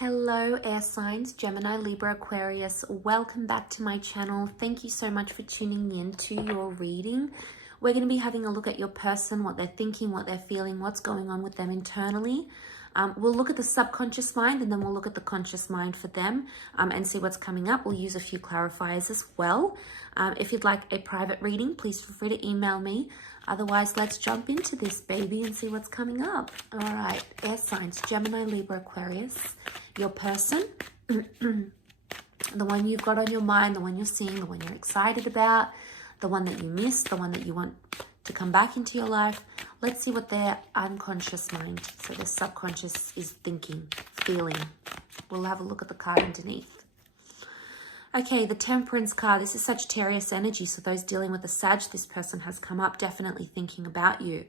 Hello air signs, Gemini, Libra, Aquarius. Welcome back to my channel. Thank you so much for tuning in to your reading. We're going to be having a look at your person, what they're thinking, what they're feeling, what's going on with them internally. We'll look at the subconscious mind and then we'll look at the conscious mind for them and see what's coming up. We'll use a few clarifiers as well. If you'd like a private reading, please feel free to email me. Otherwise, let's jump into this baby and see what's coming up. All right, air signs, Gemini, Libra, Aquarius. Your person, the one you've got on your mind, the one you're seeing, the one you're excited about, the one that you miss, the one that you want to come back into your life. Let's see what their unconscious mind, so their subconscious, is thinking, feeling. We'll have a look at the card underneath. Okay, the Temperance card. This is Sagittarius energy, so those dealing with the Sag, this person has come up, definitely thinking about you.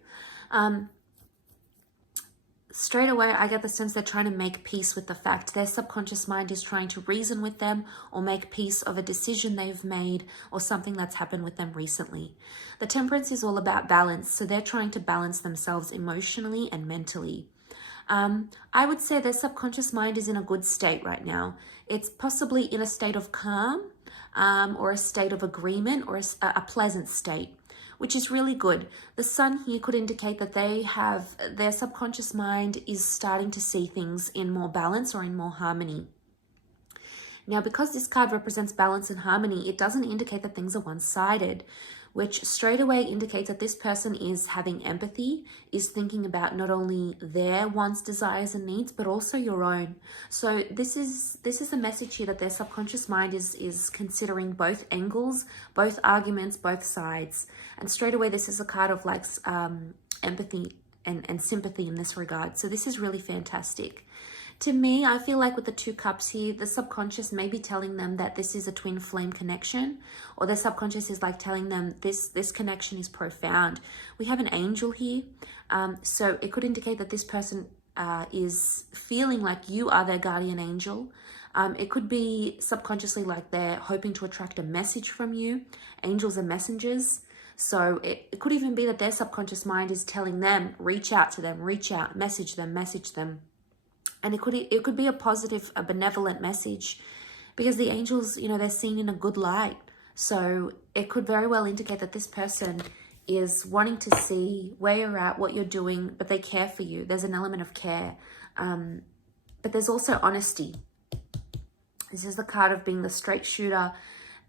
Straight away, I get the sense they're trying to make peace with the fact their subconscious mind is trying to reason with them or make peace of a decision they've made or something that's happened with them recently. The Temperance is all about balance, so they're trying to balance themselves emotionally and mentally. I would say their subconscious mind is in a good state right now. It's possibly in a state of calm or a state of agreement or a pleasant state, which is really good. The Sun here could indicate that their subconscious mind is starting to see things in more balance or in more harmony. Now, because this card represents balance and harmony, it doesn't indicate that things are one-sided, which straight away indicates that this person is having empathy, is thinking about not only their wants, desires, and needs, but also your own. So this is a message here that their subconscious mind is considering both angles, both arguments, both sides. And straight away, this is a card of like empathy and sympathy in this regard. So this is really fantastic. To me, I feel like with the 2 cups here, the subconscious may be telling them that this is a twin flame connection, or their subconscious is like telling them this connection is profound. We have an angel here, so it could indicate that this person is feeling like you are their guardian angel. It could be subconsciously like they're hoping to attract a message from you. Angels are messengers. So it could even be that their subconscious mind is telling them, reach out to them, reach out, message them, message them. And it could be a positive, a benevolent message, because the angels, you know, they're seen in a good light. So it could very well indicate that this person is wanting to see where you're at, what you're doing, but they care for you. There's an element of care. But there's also honesty. This is the card of being the straight shooter,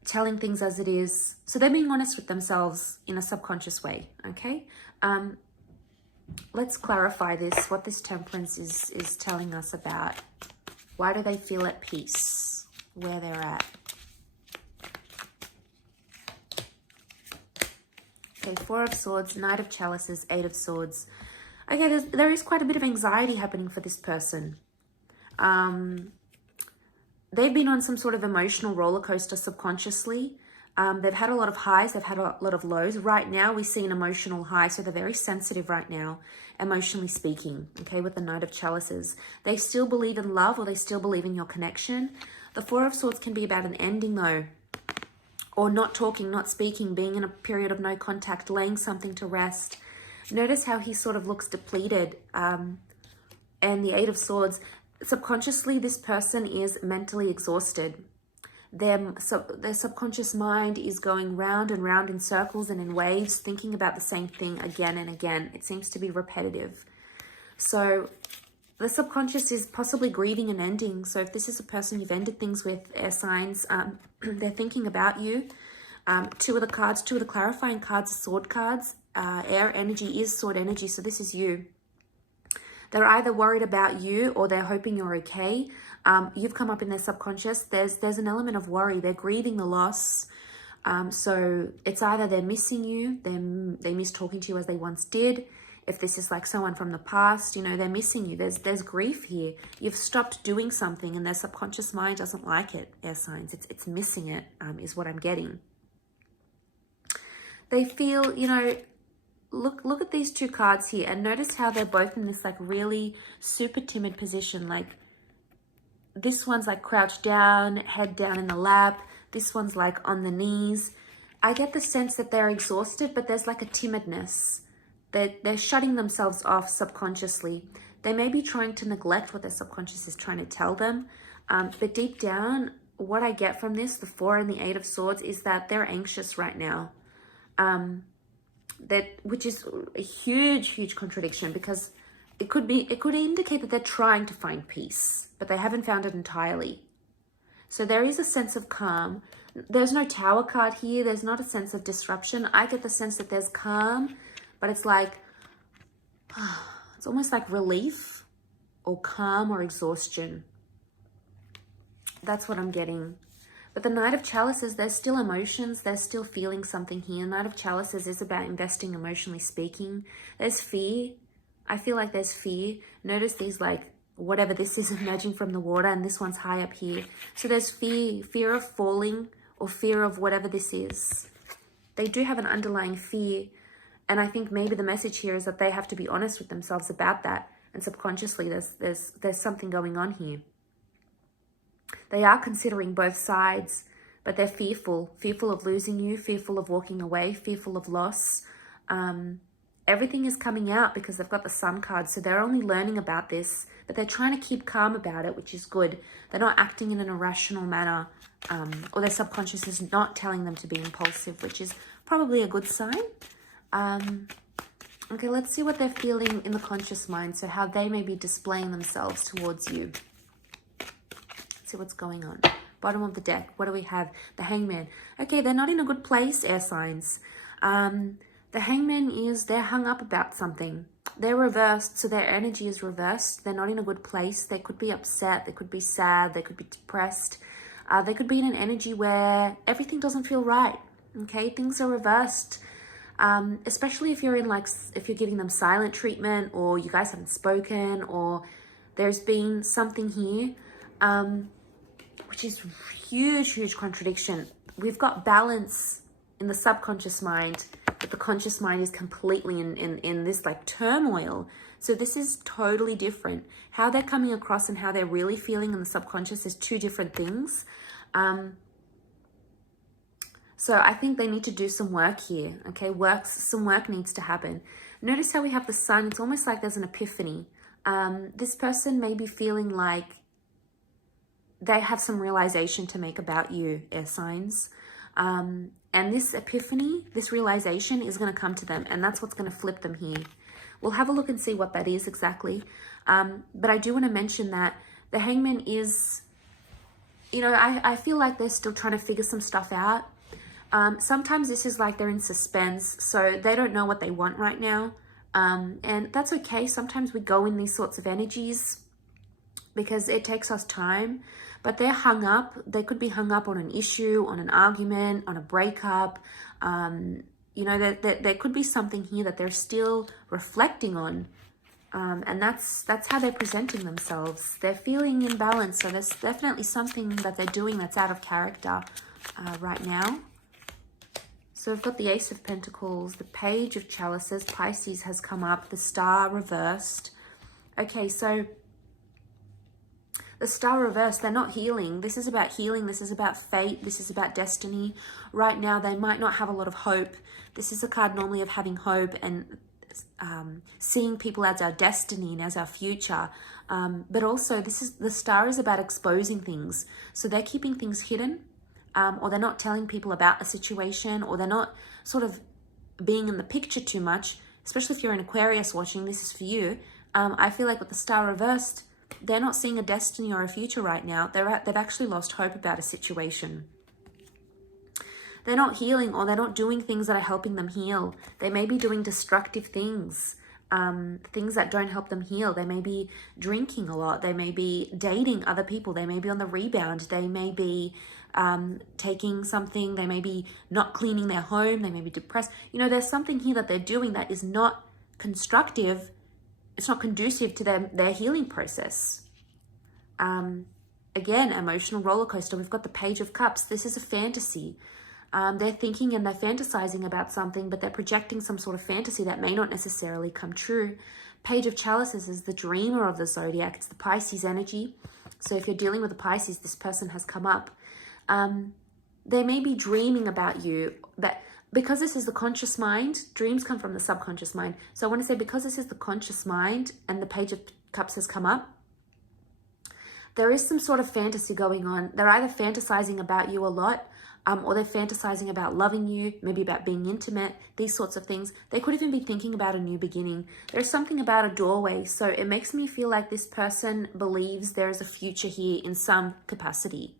telling things as it is. So they're being honest with themselves in a subconscious way, okay? Let's clarify this, what this Temperance is telling us about. Why do they feel at peace where they're at? Okay, 4 of Swords, Knight of Chalices, 8 of Swords. Okay, there is quite a bit of anxiety happening for this person. They've been on some sort of emotional roller coaster subconsciously. They've had a lot of highs, they've had a lot of lows. Right now, we see an emotional high, so they're very sensitive right now, emotionally speaking, okay, with the Knight of Chalices. They still believe in love, or they still believe in your connection. The 4 of Swords can be about an ending, though, or not talking, not speaking, being in a period of no contact, laying something to rest. Notice how he sort of looks depleted. And the 8 of Swords, subconsciously, this person is mentally exhausted. Their subconscious mind is going round and round in circles and in waves, thinking about the same thing again and again. It seems to be repetitive. So the subconscious is possibly grieving an ending. So if this is a person you've ended things with, air signs, they're thinking about you. 2 of the cards, 2 of the clarifying cards are sword cards. Air energy is sword energy, so this is you. They're either worried about you or they're hoping you're okay. You've come up in their subconscious. There's an element of worry. They're grieving the loss. So it's either they're missing you, they miss talking to you as they once did. If this is like someone from the past, you know, they're missing you. There's grief here. You've stopped doing something and their subconscious mind doesn't like it, air signs. It's missing it, is what I'm getting. They feel, you know, look at these 2 cards here and notice how they're both in this like really super timid position. Like this one's like crouched down, head down in the lap. This one's like on the knees. I get the sense that they're exhausted, but there's like a timidness. They're shutting themselves off subconsciously. They may be trying to neglect what their subconscious is trying to tell them. But deep down, what I get from this, the 4 and the 8 of Swords, is that they're anxious right now. Which is a huge contradiction, because it could indicate that they're trying to find peace, but they haven't found it entirely. So there is a sense of calm. There's no Tower card here. There's not a sense of disruption. I get the sense that there's calm, but it's like, it's almost like relief or calm or exhaustion. That's what I'm getting. But the Knight of Chalices, there's still emotions. There's still feeling something here. Knight of Chalices is about investing, emotionally speaking. There's fear. I feel like there's fear. Notice these, like, whatever this is emerging from the water, and this one's high up here. So there's fear of falling, or fear of whatever this is. They do have an underlying fear. And I think maybe the message here is that they have to be honest with themselves about that. And subconsciously, there's something going on here. They are considering both sides, but they're fearful of losing you, fearful of walking away, fearful of loss. Everything is coming out because they've got the Sun card, so they're only learning about this, but they're trying to keep calm about it, which is good. They're not acting in an irrational manner, or their subconscious is not telling them to be impulsive, which is probably a good sign. Okay, let's see what they're feeling in the conscious mind, so how they may be displaying themselves towards you. See what's going on. Bottom of the deck, what do we have? The Hangman. Okay, they're not in a good place, air signs. The Hangman is, they're hung up about something. They're reversed, so their energy is reversed. They're not in a good place. They could be upset, they could be sad, they could be depressed. They could be in an energy where everything doesn't feel right. Okay, things are reversed. Especially if you're in, like, if you're giving them silent treatment, or you guys haven't spoken, or there's been something here. Which is huge contradiction. We've got balance in the subconscious mind, but the conscious mind is completely in this, like, turmoil. So this is totally different. How they're coming across and how they're really feeling in the subconscious is two different things. So I think they need to do some work here. Okay, some work needs to happen. Notice how we have the Sun. It's almost like there's an epiphany. This person may be feeling like they have some realization to make about you, air signs. And this epiphany, this realization is going to come to them, and that's what's going to flip them here. We'll have a look and see what that is exactly. But I do want to mention that the Hangman is, you know, I feel like they're still trying to figure some stuff out. Sometimes this is like they're in suspense, so they don't know what they want right now. And that's okay. Sometimes we go in these sorts of energies because it takes us time. But they're hung up. They could be hung up on an issue, on an argument, on a breakup. You know, there could be something here that they're still reflecting on. And that's how they're presenting themselves. They're feeling imbalanced. So there's definitely something that they're doing that's out of character right now. So we've got the Ace of Pentacles, the Page of Chalices, Pisces has come up, the Star reversed. Okay, so the Star reversed, they're not healing. This is about healing. This is about fate. This is about destiny. Right now, they might not have a lot of hope. This is a card normally of having hope and seeing people as our destiny and as our future. But also, the Star is about exposing things. So they're keeping things hidden, or they're not telling people about a situation, or they're not sort of being in the picture too much. Especially if you're an Aquarius watching, this is for you. I feel like with the Star reversed, they're not seeing a destiny or a future right now. They've actually lost hope about a situation. They're not healing, or they're not doing things that are helping them heal. They may be doing destructive things, things that don't help them heal. They may be drinking a lot. They may be dating other people. They may be on the rebound. They may be taking something. They may be not cleaning their home. They may be depressed. You know, there's something here that they're doing that is not constructive. It's not conducive to their healing process. Again, emotional roller coaster. We've got the Page of Cups. This is a fantasy. They're thinking and they're fantasizing about something, but they're projecting some sort of fantasy that may not necessarily come true. Page of Chalices is the dreamer of the zodiac. It's the Pisces energy. So if you're dealing with a Pisces, this person has come up. They may be dreaming about you. That because this is the conscious mind, dreams come from the subconscious mind. So I want to say, because this is the conscious mind and the Page of Cups has come up. There is some sort of fantasy going on. They're either fantasizing about you a lot, or they're fantasizing about loving you, maybe about being intimate, these sorts of things. They could even be thinking about a new beginning. There's something about a doorway. So it makes me feel like this person believes there is a future here in some capacity.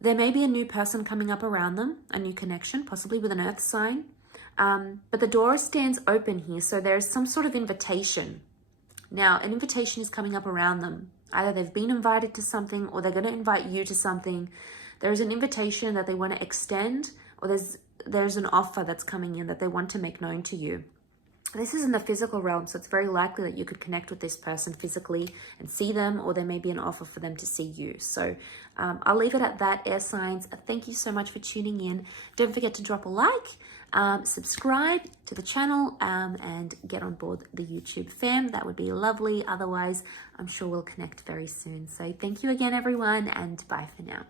There may be a new person coming up around them, a new connection, possibly with an earth sign. But the door stands open here. So there's some sort of invitation. Now, an invitation is coming up around them. Either they've been invited to something or they're going to invite you to something. There's an invitation that they want to extend, or there's an offer that's coming in that they want to make known to you. This is in the physical realm, so it's very likely that you could connect with this person physically and see them, or there may be an offer for them to see you. So I'll leave it at that, air signs. Thank you so much for tuning in. Don't forget to drop a like, subscribe to the channel, and get on board the YouTube fam. That would be lovely. Otherwise, I'm sure we'll connect very soon. So thank you again, everyone, and bye for now.